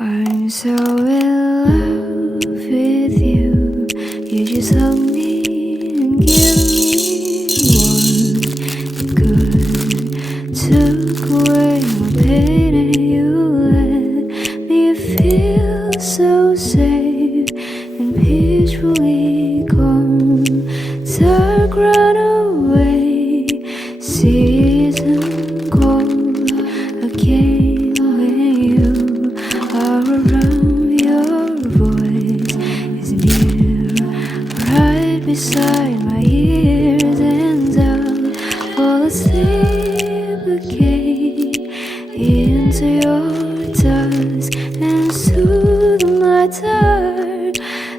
I'm so in love with you. You just hug me and give me one good. Took away my pain and you let me feel so safe and peacefully calm. Dark run away, season cold again when you are around. Your voice is near, right beside my ears, and I'll fall asleep again into your touch and soothe my dark.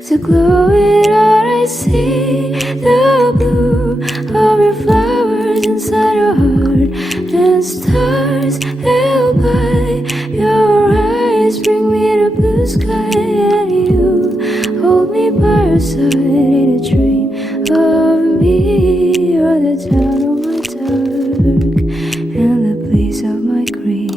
To glow it out, I see the blue of your flowers inside your heart, and stars held by your eyes bring me the blue sky, and you hold me by your side in a dream of me. You're the town of my dark and the place of my grief.